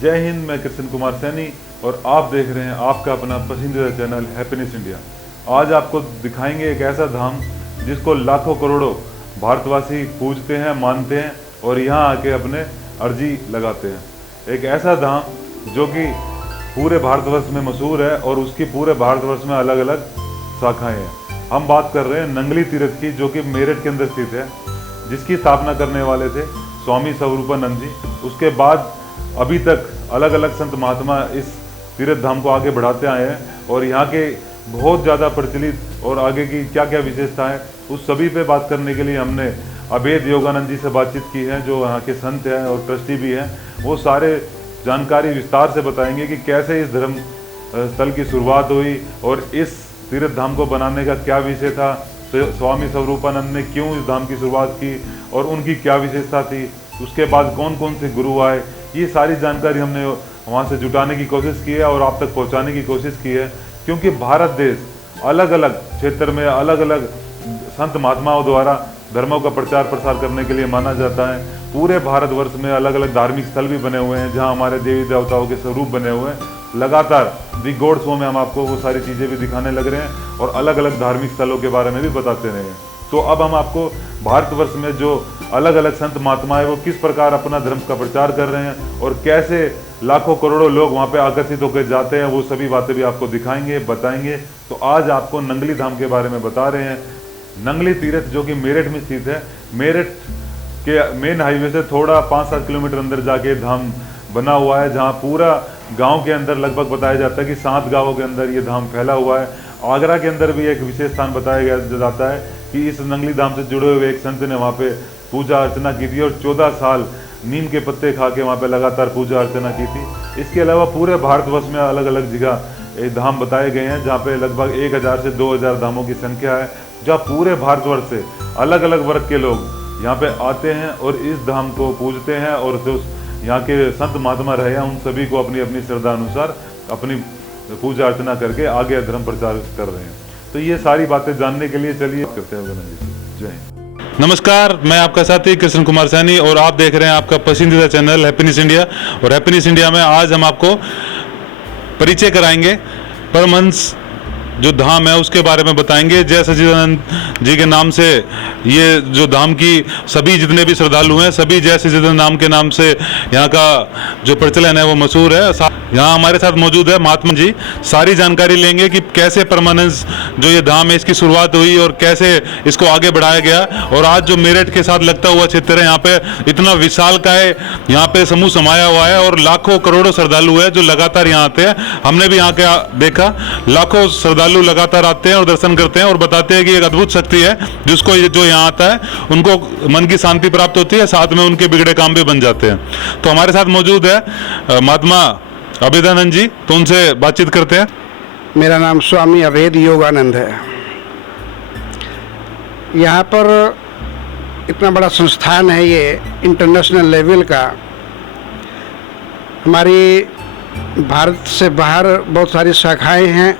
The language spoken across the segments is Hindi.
जय हिंद। मैं कृष्ण कुमार सैनी और आप देख रहे हैं आपका अपना पसंदीदा चैनल हैप्पीनेस इंडिया। आज आपको दिखाएंगे एक ऐसा धाम जिसको लाखों करोड़ों भारतवासी पूजते हैं, मानते हैं और यहाँ आके अपने अर्जी लगाते हैं। एक ऐसा धाम जो कि पूरे भारतवर्ष में मशहूर है और उसकी पूरे भारतवर्ष में अलग अलग शाखाएं हैं। हम बात कर रहे हैं नंगली तीर्थ की, जो कि मेरठ के अंदर स्थित है, जिसकी स्थापना करने वाले थे स्वामी स्वरूपानंद जी। उसके बाद अभी तक अलग अलग संत महात्मा इस तीर्थ धाम को आगे बढ़ाते आए हैं और यहाँ के बहुत ज़्यादा प्रचलित और आगे की क्या क्या विशेषता है उस सभी पे बात करने के लिए हमने अभेद योगानंद जी से बातचीत की है, जो यहाँ के संत हैं और ट्रस्टी भी हैं। वो सारे जानकारी विस्तार से बताएंगे कि कैसे इस धर्म स्थल की शुरुआत हुई और इस तीर्थ धाम को बनाने का क्या विषय था, स्वामी स्वरूपानंद ने क्यों इस धाम की शुरुआत की और उनकी क्या विशेषता थी, उसके बाद कौन कौन से गुरु आए। ये सारी जानकारी हमने वहाँ से जुटाने की कोशिश की है और आप तक पहुँचाने की कोशिश की है, क्योंकि भारत देश अलग अलग क्षेत्र में अलग अलग संत महात्माओं द्वारा धर्मों का प्रचार प्रसार करने के लिए माना जाता है। पूरे भारतवर्ष में अलग अलग धार्मिक स्थल भी बने हुए हैं जहाँ हमारे देवी देवताओं के स्वरूप बने हुए हैं। लगातार दी गॉड शो में हम आपको वो सारी चीज़ें भी दिखाने लग रहे हैं और अलग अलग धार्मिक स्थलों के बारे में भी बताते रहे हैं। तो अब हम आपको भारतवर्ष में जो अलग अलग संत महात्मा है वो किस प्रकार अपना धर्म का प्रचार कर रहे हैं और कैसे लाखों करोड़ों लोग वहाँ पे आकर्षित होकर जाते हैं, वो सभी बातें भी आपको दिखाएंगे, बताएंगे। तो आज आपको नंगली धाम के बारे में बता रहे हैं। नंगली तीर्थ जो कि मेरठ में स्थित है, मेरठ के मेन हाईवे से थोड़ा 5-7 किलोमीटर अंदर जाके धाम बना हुआ है, जहाँ पूरा गांव के अंदर लगभग बताया जाता है कि 7 गांवों के अंदर ये धाम फैला हुआ है। आगरा के अंदर भी एक विशेष स्थान बताया जाता है कि इस नंगली धाम से जुड़े हुए एक संत ने वहाँ पे पूजा अर्चना की थी और 14 साल नीम के पत्ते खा के वहाँ पे लगातार पूजा अर्चना की थी। इसके अलावा पूरे भारतवर्ष में अलग अलग जगह धाम बताए गए हैं, जहाँ पे लगभग 1000 से 2000 धामों की संख्या है, जहाँ पूरे भारतवर्ष से अलग अलग वर्ग के लोग यहाँ पे आते हैं और इस धाम को पूजते हैं और जो यहाँ के संत महात्मा रहे हैं उन सभी को अपनी अपनी श्रद्धा अनुसार अपनी पूजा अर्चना करके आगे धर्म प्रचार कर रहे हैं। तो ये सारी बातें जानने के लिए चलिए करते हैं। जय हिंद। नमस्कार, मैं आपका साथी कृष्ण कुमार सैनी और आप देख रहे हैं आपका पसंदीदा चैनल हैप्पीनेस इंडिया। और हैप्पीनेस इंडिया में आज हम आपको परिचय कराएंगे परमहंस जो धाम है उसके बारे में बताएंगे। जय सच्चिदानंद जी के नाम से ये जो धाम की सभी जितने भी श्रद्धालु हैं सभी जय सच्चिदानंद नाम के नाम से यहाँ का जो प्रचलन है वो मशहूर है। यहाँ हमारे साथ मौजूद है महात्मा जी, सारी जानकारी लेंगे कि कैसे परमानंस जो ये धाम है इसकी शुरुआत हुई और कैसे इसको आगे बढ़ाया गया। और आज जो मेरठ के साथ लगता हुआ क्षेत्र है यहाँ पे इतना विशाल का है, यहाँ पे समूह समाया हुआ है और लाखों करोड़ों श्रद्धालु है जो लगातार यहाँ आते हैं। हमने भी यहाँ के देखा लाखों श्रद्धालु लगातार आते हैं और दर्शन करते हैं और बताते हैं कि एक अद्भुत शक्ति है जिसको जो यहाँ आता है उनको मन की शांति प्राप्त होती है, साथ में उनके बिगड़े काम भी बन जाते हैं। तो हमारे साथ मौजूद है महात्मा अभेदानंद जी, तो उनसे बातचीत करते हैं। मेरा नाम स्वामी अभेद योगानंद है। यहाँ पर इतना बड़ा संस्थान है, ये इंटरनेशनल लेवल का। हमारी भारत से बाहर बहुत सारी शाखाएं हैं।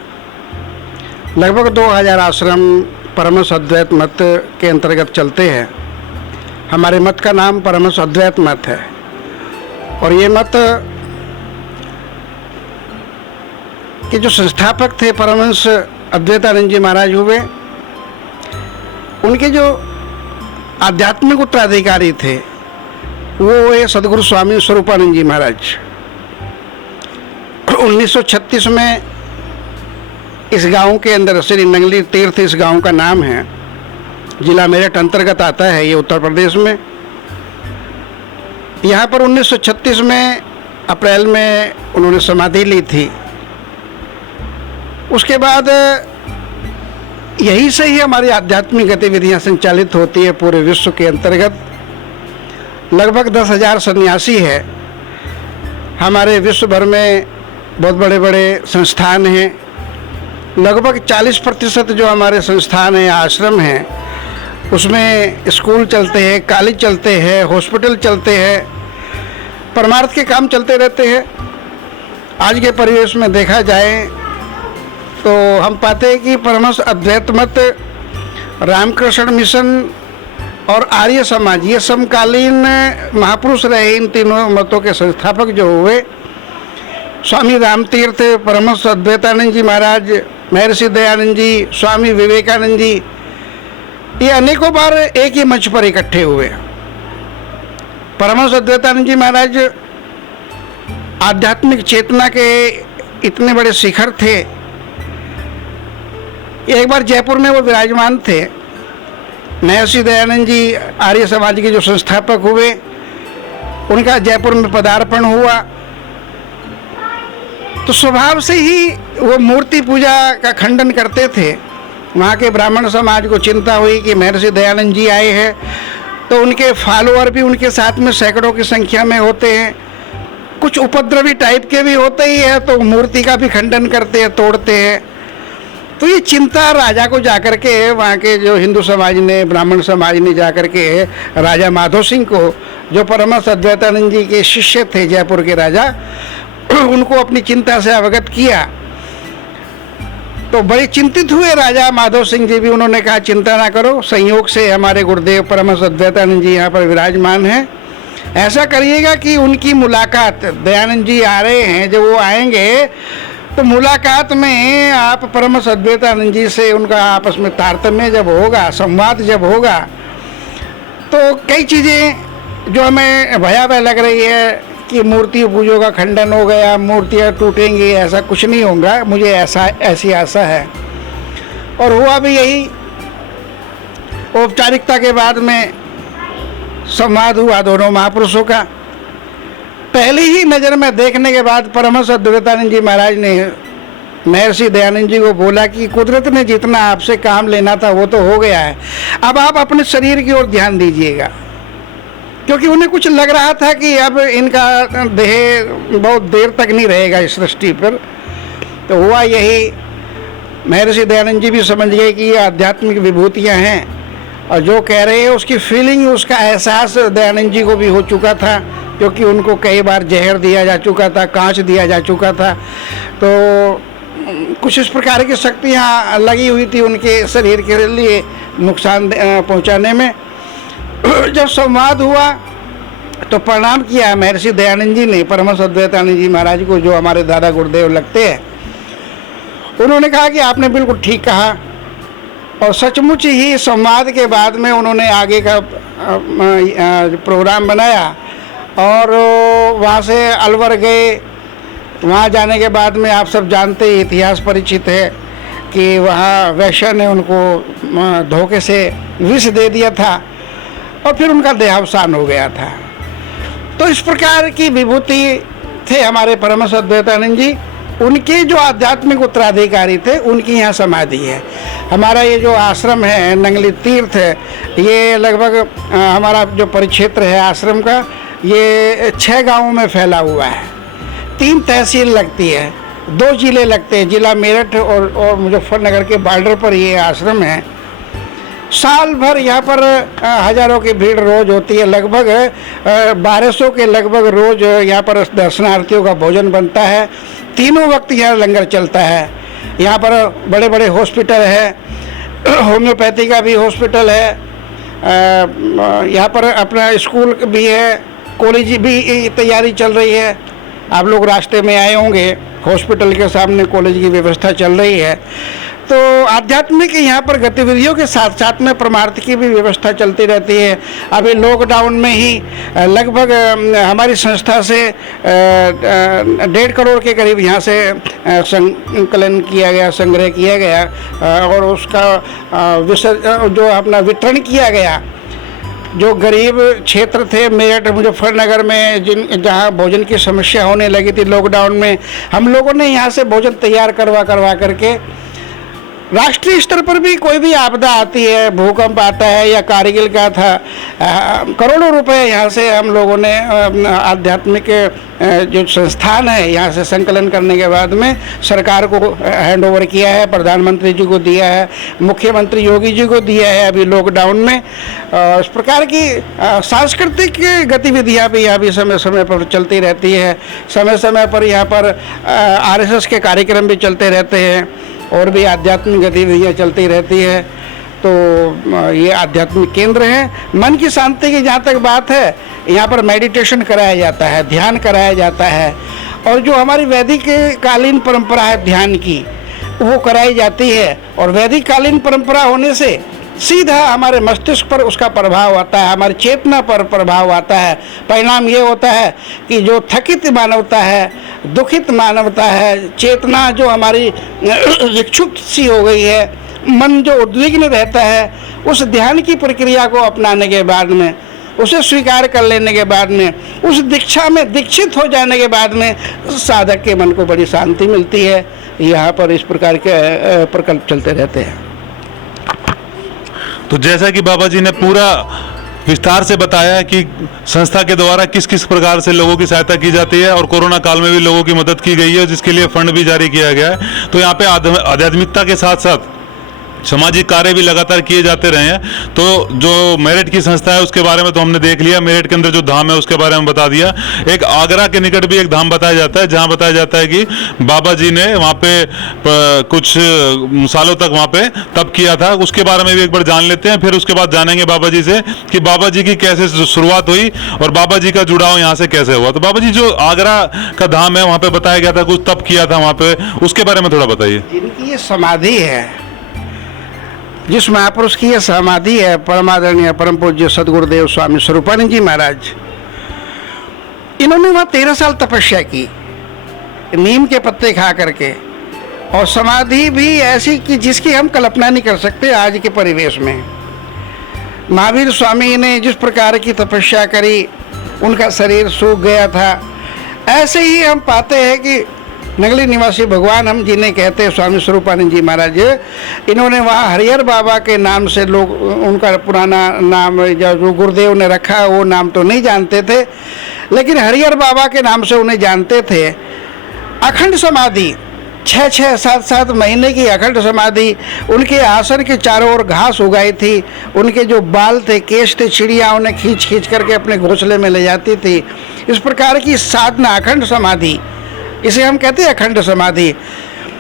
लगभग 2000 आश्रम परमहंस अद्वैत मत के अंतर्गत चलते हैं। हमारे मत का नाम परमहंस अद्वैत मत है और ये मत के जो संस्थापक थे परमहंस अद्वैतानंद जी महाराज हुए, उनके जो आध्यात्मिक उत्तराधिकारी थे वो है सदगुरु स्वामी स्वरूपानंद जी महाराज। 1936 में इस गांव के अंदर श्री नंगली तीर्थ इस गांव का नाम है, जिला मेरठ अंतर्गत आता है, ये उत्तर प्रदेश में। यहाँ पर 1936 में अप्रैल में उन्होंने समाधि ली थी। उसके बाद यहीं से ही हमारी आध्यात्मिक गतिविधियाँ संचालित होती है पूरे विश्व के अंतर्गत। लगभग 10,000 सन्यासी है हमारे विश्व भर में, बहुत बड़े बड़े संस्थान हैं। लगभग 40% जो हमारे संस्थान हैं, आश्रम हैं, उसमें स्कूल चलते हैं, कॉलेज चलते हैं, हॉस्पिटल चलते हैं, परमार्थ के काम चलते रहते हैं। आज के परिवेश में देखा जाए तो हम पाते हैं कि परमहंस अद्वैत मत, रामकृष्ण मिशन और आर्य समाज ये समकालीन महापुरुष रहे। इन तीनों मतों के संस्थापक जो हुए स्वामी रामतीर्थ, परमहंस अद्वैतानंद जी महाराज, महर्षि दयानंद जी, स्वामी विवेकानंद जी, ये अनेकों बार एक ही मंच पर इकट्ठे हुए। परमहंस अद्वैतानंद जी महाराज आध्यात्मिक चेतना के इतने बड़े शिखर थे। एक बार जयपुर में वो विराजमान थे। महर्षि दयानंद जी आर्य समाज के जो संस्थापक हुए, उनका जयपुर में पदार्पण हुआ, तो स्वभाव से ही वो मूर्ति पूजा का खंडन करते थे। वहाँ के ब्राह्मण समाज को चिंता हुई कि महर्षि दयानंद जी आए हैं, तो उनके फॉलोअर भी उनके साथ में सैकड़ों की संख्या में होते हैं, कुछ उपद्रवी टाइप के भी होते ही है, तो मूर्ति का भी खंडन करते हैं, तोड़ते हैं। तो ये चिंता राजा को जाकर के, वहाँ के जो हिंदू समाज ने, ब्राह्मण समाज ने जाकर के राजा माधो सिंह को, जो परमहंस अद्वैतानंद जी के शिष्य थे, जयपुर के राजा, उनको अपनी चिंता से अवगत किया। तो बड़े चिंतित हुए राजा माधो सिंह जी भी। उन्होंने कहा चिंता ना करो, संयोग से हमारे गुरुदेव परमहंस अद्वैतानंद जी यहाँ पर विराजमान हैं, ऐसा करिएगा कि उनकी मुलाकात, दयानंद जी आ रहे हैं, जब वो आएंगे तो मुलाकात में आप परमहंस अद्वैतानंद जी से उनका आपस में तारतम्य जब होगा, संवाद जब होगा, तो कई चीज़ें जो हमें भयावह लग रही है कि मूर्ति पूजों का खंडन हो गया, मूर्तियाँ टूटेंगी, ऐसा कुछ नहीं होगा, मुझे ऐसी आशा है। और हुआ भी यही। औपचारिकता के बाद में संवाद हुआ दोनों महापुरुषों का। पहली ही नज़र में देखने के बाद परमहंस अद्वैतानंद जी महाराज ने महर्षि दयानंद जी को बोला कि कुदरत ने जितना आपसे काम लेना था वो तो हो गया है, अब आप अपने शरीर की ओर ध्यान दीजिएगा। क्योंकि उन्हें कुछ लग रहा था कि अब इनका देह बहुत देर तक नहीं रहेगा इस सृष्टि पर। तो हुआ यही, महर्षि दयानंद जी भी समझ गए कि ये आध्यात्मिक विभूतियाँ हैं, और जो कह रहे हैं उसकी फीलिंग, उसका एहसास दयानंद जी को भी हो चुका था, क्योंकि उनको कई बार जहर दिया जा चुका था, कांच दिया जा चुका था। तो कुछ इस प्रकार की शक्तियाँ लगी हुई थी उनके शरीर के लिए नुकसान पहुँचाने में। जब संवाद हुआ तो प्रणाम किया महर्षि दयानंद जी ने परमहंस अद्वैतानंद जी महाराज को, जो हमारे दादा गुरुदेव लगते हैं। उन्होंने कहा कि आपने बिल्कुल ठीक कहा, और सचमुच ही संवाद के बाद में उन्होंने आगे का प्रोग्राम बनाया और वहाँ से अलवर गए। वहाँ जाने के बाद में आप सब जानते ही, इतिहास परिचित है कि वहाँ वैश्य ने उनको धोखे से विष दे दिया था और फिर उनका देहावसान हो गया था। तो इस प्रकार की विभूति थे हमारे परमहंस अद्वैतानंद जी। उनके जो आध्यात्मिक उत्तराधिकारी थे, उनकी यहाँ समाधि है। हमारा ये जो आश्रम है नंगली तीर्थ, ये लगभग हमारा जो परिक्षेत्र है आश्रम का, ये 6 गांवों में फैला हुआ है। 3 तहसील लगती है, 2 जिले लगते हैं, जिला मेरठ और मुजफ्फरनगर के बॉर्डर पर ये आश्रम है। साल भर यहाँ पर हजारों की भीड़ रोज होती है। लगभग 1200 के लगभग रोज यहाँ पर दर्शनार्थियों का भोजन बनता है। तीनों वक्त यहाँ लंगर चलता है। यहाँ पर बड़े बड़े हॉस्पिटल है, होम्योपैथी का भी हॉस्पिटल है, यहाँ पर अपना स्कूल भी है, कॉलेज भी तैयारी चल रही है। आप लोग रास्ते में आए होंगे, हॉस्पिटल के सामने कॉलेज की व्यवस्था चल रही है। तो आध्यात्मिक यहाँ पर गतिविधियों के साथ साथ में परमार्थ की भी व्यवस्था चलती रहती है। अभी लॉकडाउन में ही लगभग हमारी संस्था से 1.5 करोड़ के करीब यहाँ से संकलन किया गया, संग्रह किया गया और उसका जो अपना वितरण किया गया। जो गरीब क्षेत्र थे मेरठ मुजफ्फरनगर में, जहाँ भोजन की समस्या होने लगी थी लॉकडाउन में, हम लोगों ने यहाँ से भोजन तैयार करवा करके राष्ट्रीय स्तर पर भी कोई भी आपदा आती है, भूकंप आता है या कारगिल का था, करोड़ों रुपए यहाँ से हम लोगों ने आध्यात्मिक जो संस्थान है यहाँ से संकलन करने के बाद में सरकार को हैंड ओवर किया है, प्रधानमंत्री जी को दिया है, मुख्यमंत्री योगी जी को दिया है अभी लॉकडाउन में। इस प्रकार की सांस्कृतिक गतिविधियाँ भी यहाँ भी समय समय पर चलती रहती है। समय समय पर यहाँ पर RSS के कार्यक्रम भी चलते रहते हैं और भी आध्यात्मिक गतिविधियाँ चलती रहती है। तो ये आध्यात्मिक केंद्र है। मन की शांति की जहाँ तक बात है, यहाँ पर मेडिटेशन कराया जाता है, ध्यान कराया जाता है और जो हमारी वैदिक कालीन परंपरा है ध्यान की, वो कराई जाती है। और वैदिक कालीन परंपरा होने से सीधा हमारे मस्तिष्क पर उसका प्रभाव आता है, हमारी चेतना पर प्रभाव आता है। परिणाम ये होता है कि जो थकित मानवता है, दुखित मानवता है, चेतना जो हमारी विक्षुब्ध सी हो गई है, मन जो उद्विग्न रहता है, उस ध्यान की प्रक्रिया को अपनाने के बाद में, उसे स्वीकार कर लेने के बाद में, उस दीक्षा में दीक्षित हो जाने के बाद में साधक के मन को बड़ी शांति मिलती है। यहाँ पर इस प्रकार के प्रकल्प चलते रहते हैं। तो जैसा कि बाबा जी ने पूरा विस्तार से बताया कि संस्था के द्वारा किस किस प्रकार से लोगों की सहायता की जाती है और कोरोना काल में भी लोगों की मदद की गई है, जिसके लिए फंड भी जारी किया गया है। तो यहाँ पे आध्यात्मिकता के साथ साथ सामाजिक कार्य भी लगातार किए जाते रहे हैं। तो जो मेरठ की संस्था है उसके बारे में तो हमने देख लिया, मेरठ के अंदर जो धाम है उसके बारे में बता दिया। एक आगरा के निकट भी एक धाम बताया जाता है, जहां बताया जाता है कि बाबा जी ने वहां पे कुछ सालों तक वहां पे तप किया था। उसके बारे में भी एक बार जान लेते हैं, फिर उसके बाद जानेंगे बाबा जी से कि बाबा जी की कैसे शुरुआत हुई और बाबा जी का जुड़ाव यहाँ से कैसे हुआ। तो बाबा जी जो आगरा का धाम है वहां पे बताया गया था कुछ तप किया था वहां पे, उसके बारे में थोड़ा बताइए। इनकी ये समाधि है, जिस महापुरुष की यह समाधि है, परमादरणीय परम पूज्य सदगुरुदेव स्वामी स्वरूपानंद जी महाराज, इन्होंने वहाँ 13 साल तपस्या की नीम के पत्ते खा करके, और समाधि भी ऐसी कि जिसकी हम कल्पना नहीं कर सकते आज के परिवेश में। महावीर स्वामी ने जिस प्रकार की तपस्या करी, उनका शरीर सूख गया था। ऐसे ही हम पाते हैं कि नगली निवासी भगवान हम जिन्हें कहते हैं स्वामी स्वरूपानंद जी महाराज, इन्होंने वहाँ हरिहर बाबा के नाम से लोग, उनका पुराना नाम जो गुरुदेव ने रखा वो नाम तो नहीं जानते थे, लेकिन हरिहर बाबा के नाम से उन्हें जानते थे। अखंड समाधि 6-6, 7-7 महीने की अखंड समाधि, उनके आसन के चारों ओर घास उगाई थी, उनके जो बाल थे, केश थे, चिड़िया उन्हें खींच खींच करके अपने घोंसले में ले जाती थी। इस प्रकार की साधना अखंड समाधि, इसे हम कहते हैं अखंड समाधि।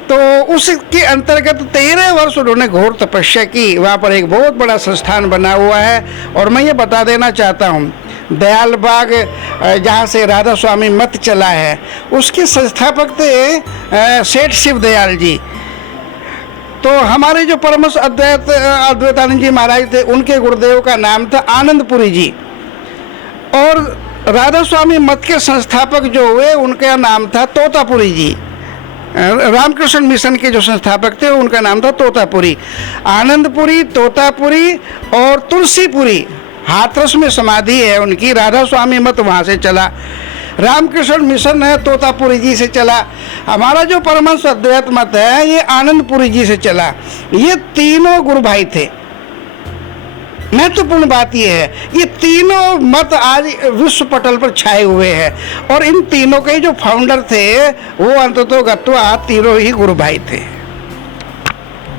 तो उसके अंतर्गत 13 वर्ष उन्होंने घोर तपस्या की। वहाँ पर एक बहुत बड़ा संस्थान बना हुआ है। और मैं ये बता देना चाहता हूँ, दयाल बाग जहाँ से राधा स्वामी मत चला है, उसके संस्थापक थे सेठ शिव दयाल जी। तो हमारे जो परमहंस अद्वैतानंद जी महाराज थे, उनके गुरुदेव का नाम था आनंदपुरी जी। और राधा स्वामी मत के संस्थापक जो हुए, उनका नाम था तोतापुरी जी। रामकृष्ण मिशन के जो संस्थापक थे उनका नाम था तोतापुरी। आनंदपुरी, तोतापुरी और तुलसीपुरी, हाथरस में समाधि है उनकी। राधा स्वामी मत वहाँ से चला, रामकृष्ण मिशन है तोतापुरी जी से चला। हमारा जो परमहंस अद्वैत मत है ये आनंदपुरी जी से चला। ये तीनों गुरु भाई थे। महत्वपूर्ण बात यह है, ये तीनों मत आज विश्व पटल पर छाए हुए हैं। और इन तीनों के जो फाउंडर थे वो अंततोगत्वा तीनों ही गुरु भाई थे।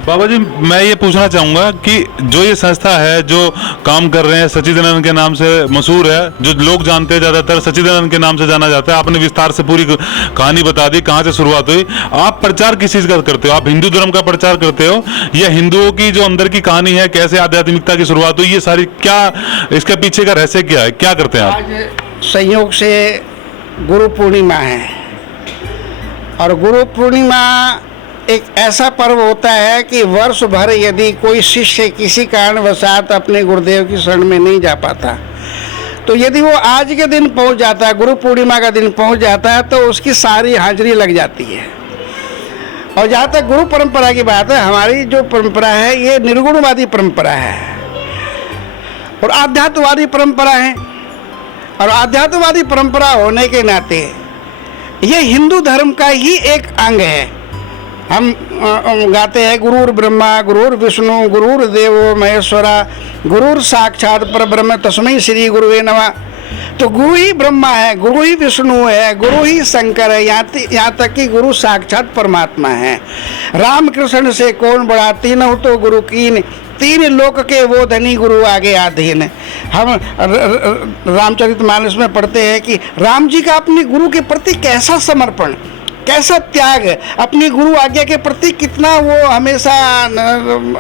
बाबा जी, मैं ये पूछना चाहूँगा कि जो ये संस्था है जो काम कर रहे हैं, सच्चिदानंद के नाम से मशहूर है, जो लोग जानते हैं ज़्यादातर सच्चिदानंद के नाम से जाना जाता है। आपने विस्तार से पूरी कहानी बता दी, कहाँ से शुरुआत हुई। आप प्रचार किस चीज़ का करते हो? आप हिंदू धर्म का प्रचार करते हो या हिंदुओं की जो अंदर की कहानी है, कैसे आध्यात्मिकता की शुरुआत हुई, ये सारी क्या, इसके पीछे का रहस्य क्या है, क्या करते हैं आप? आज संयोग से गुरु पूर्णिमा है, और गुरु पूर्णिमा एक ऐसा पर्व होता है कि वर्ष भर यदि कोई शिष्य किसी कारणवशात अपने गुरुदेव की शरण में नहीं जा पाता, तो यदि वो आज के दिन पहुंच जाता है, गुरु पूर्णिमा का दिन पहुंच जाता है, तो उसकी सारी हाजिरी लग जाती है। और जहाँ तक गुरु परंपरा की बात है, हमारी जो परंपरा है ये निर्गुणवादी परंपरा है और आध्यात्मवादी परंपरा है। और आध्यात्मवादी परंपरा होने के नाते ये हिंदू धर्म का ही एक अंग है। हम गाते हैं गुरुर ब्रह्मा गुरुर विष्णु गुरुर देवो महेश्वरा गुरुर साक्षात परब्रह्म तस्मै श्री गुरुवे नमः। तो गुरु ही ब्रह्मा है, गुरु ही विष्णु है, गुरु ही शंकर है, यहाँ तक कि गुरु साक्षात परमात्मा है। रामकृष्ण से कौन बड़ा, तीनों तो गुरु कीन, तीन लोक के वो धनी गुरु आगे आधीन। हम रामचरितमानस में पढ़ते हैं कि राम जी का अपने गुरु के प्रति कैसा समर्पण, कैसा त्याग, अपनी गुरु आज्ञा के प्रति कितना वो हमेशा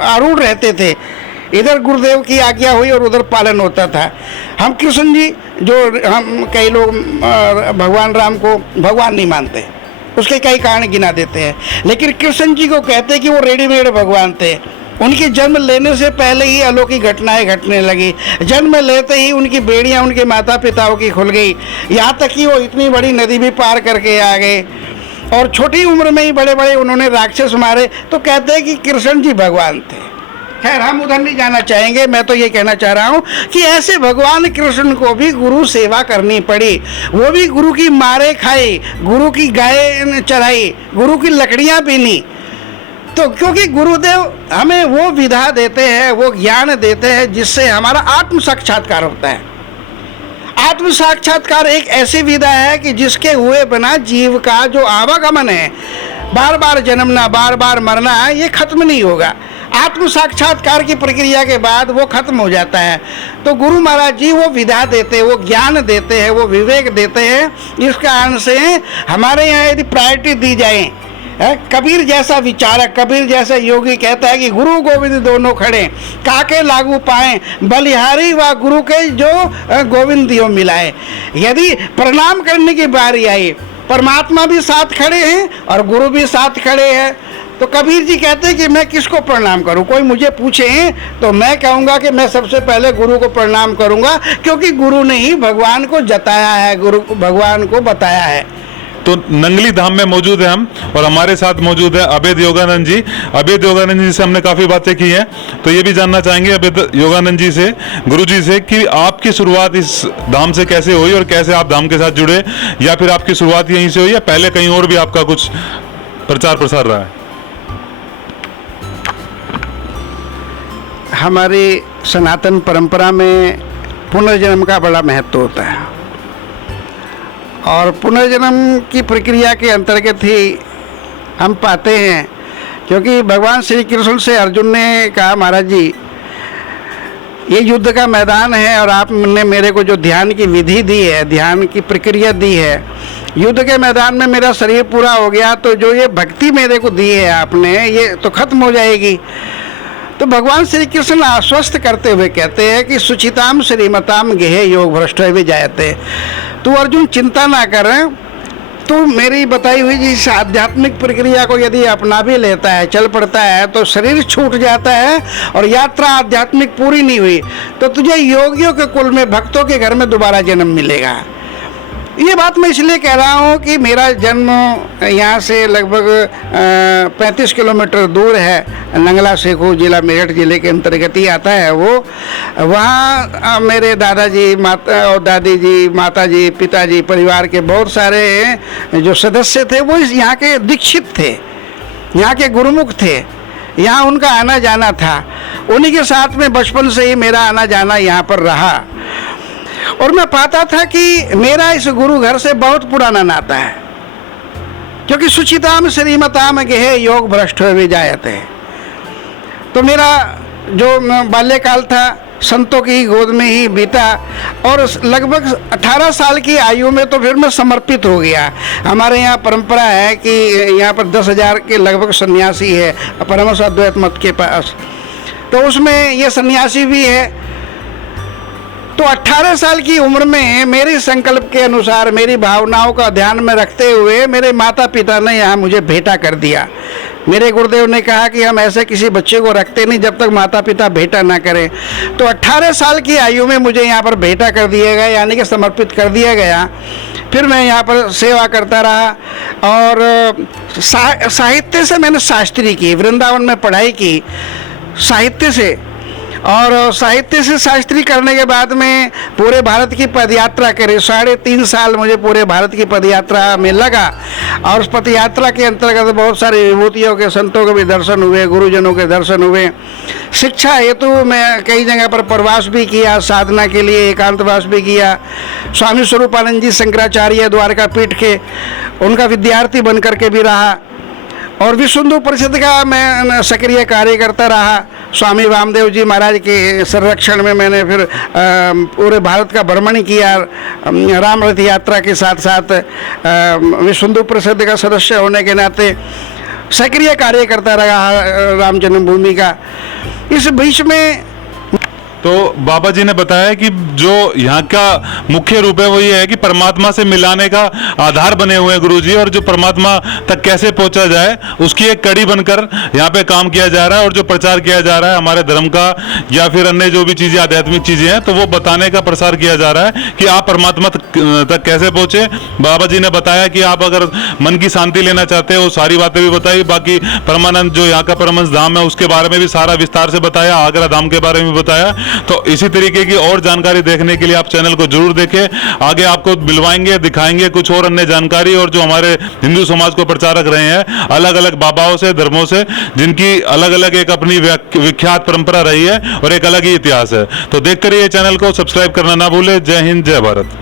आरूढ़ रहते थे। इधर गुरुदेव की आज्ञा हुई और उधर पालन होता था। हम कृष्ण जी, जो हम कई लोग भगवान राम को भगवान नहीं मानते, उसके कई कारण गिना देते हैं, लेकिन कृष्ण जी को कहते हैं कि वो रेडीमेड भगवान थे। उनकी जन्म लेने से पहले ही अलौकिक घटनाएं घटने लगी। जन्म लेते ही उनकी बेड़ियां उनके माता पिताओं की खुल गई, यहाँ तक कि वो इतनी बड़ी नदी भी पार करके आ गए और छोटी उम्र में ही बड़े बड़े उन्होंने राक्षस मारे। तो कहते हैं कि कृष्ण जी भगवान थे। खैर, हम उधर नहीं जाना चाहेंगे। मैं तो ये कहना चाह रहा हूँ कि ऐसे भगवान कृष्ण को भी गुरु सेवा करनी पड़ी, वो भी गुरु की मारे खाई, गुरु की गाय चराई, गुरु की लकड़ियाँ पीनी। तो क्योंकि गुरुदेव हमें वो विधा देते हैं, वो ज्ञान देते हैं जिससे हमारा आत्म साक्षात्कार होता है। आत्म साक्षात्कार एक ऐसी विधा है कि जिसके हुए बिना जीव का जो आवागमन है, बार बार जन्मना, बार बार मरना, ये खत्म नहीं होगा। आत्म साक्षात्कार की प्रक्रिया के बाद वो खत्म हो जाता है। तो गुरु महाराज जी वो विधा देते हैं, वो ज्ञान देते हैं, वो विवेक देते हैं। इस कारण से हमारे यहाँ यदि प्रायोरिटी दी जाए, कबीर जैसा विचारक, कबीर जैसा योगी कहता है कि गुरु गोविंद दोनों खड़े, काके लागू पाए, बलिहारी व गुरु के जो गोविंद दियो मिलाए। यदि प्रणाम करने की बारी आई, परमात्मा भी साथ खड़े हैं और गुरु भी साथ खड़े हैं। तो कबीर जी कहते हैं कि मैं किसको प्रणाम करूं? कोई मुझे पूछे तो मैं कहूँगा कि मैं सबसे पहले गुरु को प्रणाम करूँगा, क्योंकि गुरु ने ही भगवान को जताया है, गुरु भगवान को बताया है। तो नंगली धाम में मौजूद है हम, और हमारे साथ मौजूद है अभेद योगानंद जी। अभेद योगानंद जी से हमने काफ़ी बातें की हैं, तो ये भी जानना चाहेंगे अभेद योगानंद जी से, गुरु जी से, कि आपकी शुरुआत इस धाम से कैसे हुई और कैसे आप धाम के साथ जुड़े, या फिर आपकी शुरुआत यहीं से हुई या पहले कहीं और भी आपका कुछ प्रचार प्रसार रहा है? हमारी सनातन परंपरा में पुनर्जन्म का बड़ा महत्व होता है, और पुनर्जन्म की प्रक्रिया के अंतर्गत ही हम पाते हैं, क्योंकि भगवान श्री कृष्ण से अर्जुन ने कहा, महाराज जी ये युद्ध का मैदान है और आपने मेरे को जो ध्यान की विधि दी है, ध्यान की प्रक्रिया दी है, युद्ध के मैदान में मेरा शरीर पूरा हो गया, तो जो ये भक्ति मेरे को दी है आपने, ये तो खत्म हो जाएगी। तो भगवान श्री कृष्ण आश्वस्त करते हुए कहते हैं कि सुचिताम श्रीमताम गेहे योग भ्रष्ट भी जायते। तू अर्जुन चिंता ना कर, तू मेरी बताई हुई इस आध्यात्मिक प्रक्रिया को यदि अपना भी लेता है, चल पड़ता है, तो शरीर छूट जाता है और यात्रा आध्यात्मिक पूरी नहीं हुई तो तुझे योगियों के कुल में, भक्तों के घर में दोबारा जन्म मिलेगा। ये बात मैं इसलिए कह रहा हूँ कि मेरा जन्म यहाँ से लगभग 35 किलोमीटर दूर है, नंगला सेखू जिला मेरठ जिले के अंतर्गत ही आता है वो। वहाँ मेरे दादाजी, माता और दादी जी, माता जी, पिताजी, परिवार के बहुत सारे जो सदस्य थे वो यहाँ के दीक्षित थे, यहाँ के गुरुमुख थे, यहाँ उनका आना जाना था। उन्हीं के साथ में बचपन से ही मेरा आना जाना यहाँ पर रहा, और मैं पाता था कि मेरा इस गुरु घर से बहुत पुराना नाता है, क्योंकि सुचिताम श्रीमताम गेहे योग भ्रष्ट भी जायते। तो मेरा जो बाल्यकाल था संतों की गोद में ही बीता, और लगभग 18 साल की आयु में तो फिर मैं समर्पित हो गया। हमारे यहाँ परंपरा है कि यहाँ पर 10,000 के लगभग सन्यासी है परमहंस अद्वैत मत के पास, तो उसमें ये सन्यासी भी है। तो 18 साल की उम्र में मेरे संकल्प के अनुसार, मेरी भावनाओं का ध्यान में रखते हुए मेरे माता पिता ने यहाँ मुझे भेंटा कर दिया। मेरे गुरुदेव ने कहा कि हम ऐसे किसी बच्चे को रखते नहीं जब तक माता पिता भेंटा ना करें। तो 18 साल की आयु में मुझे यहाँ पर भेंटा कर दिया गया, यानी कि समर्पित कर दिया गया। फिर मैं यहाँ पर सेवा करता रहा, और साहित्य से मैंने शास्त्री की, वृंदावन में पढ़ाई की साहित्य से, और साहित्य से शास्त्री करने के बाद में पूरे भारत की पदयात्रा करी। 3.5 साल मुझे पूरे भारत की पदयात्रा में लगा, और उस पदयात्रा के अंतर्गत बहुत सारी विभूतियों के, संतों के भी दर्शन हुए, गुरुजनों के दर्शन हुए। शिक्षा हेतु मैं कई जगह पर प्रवास भी किया, साधना के लिए एकांतवास भी किया। स्वामी स्वरूपानंद जी शंकराचार्य द्वारका पीठ के, उनका विद्यार्थी बन करके भी रहा, और विश्व हिंदू परिषद का मैं सक्रिय कार्य करता रहा। स्वामी वामदेव जी महाराज के संरक्षण में मैंने फिर पूरे भारत का भ्रमण किया, राम रथ यात्रा के साथ साथ विश्व हिंदू परिषद का सदस्य होने के नाते सक्रिय कार्य करता रहा राम जन्मभूमि का। इस बीच में तो बाबा जी ने बताया कि जो यहाँ का मुख्य रूप है वो ये है कि परमात्मा से मिलाने का आधार बने हुए हैं गुरु जी, और जो परमात्मा तक कैसे पहुंचा जाए उसकी एक कड़ी बनकर यहाँ पे काम किया जा रहा है। और जो प्रचार किया जा रहा है हमारे धर्म का या फिर अन्य जो भी चीज़ें आध्यात्मिक चीज़ें हैं, तो वो बताने का प्रसार किया जा रहा है कि आप परमात्मा तक कैसे पहुंचे। बाबा जी ने बताया कि आप अगर मन की शांति लेना चाहते हो, सारी बातें भी बताई। बाकी परमानंद जो यहाँ का परमहंस धाम है उसके बारे में भी सारा विस्तार से बताया, आगरा धाम के बारे में बताया। तो इसी तरीके की और जानकारी देखने के लिए आप चैनल को जरूर देखें। आगे आपको मिलवाएंगे, दिखाएंगे कुछ और अन्य जानकारी, और जो हमारे हिंदू समाज को प्रचारक रहे हैं अलग अलग बाबाओं से, धर्मों से, जिनकी अलग अलग एक अपनी विख्यात परंपरा रही है और एक अलग ही इतिहास है। तो देखते रहिए चैनल को, सब्सक्राइब करना ना भूले। जय हिंद, जय भारत।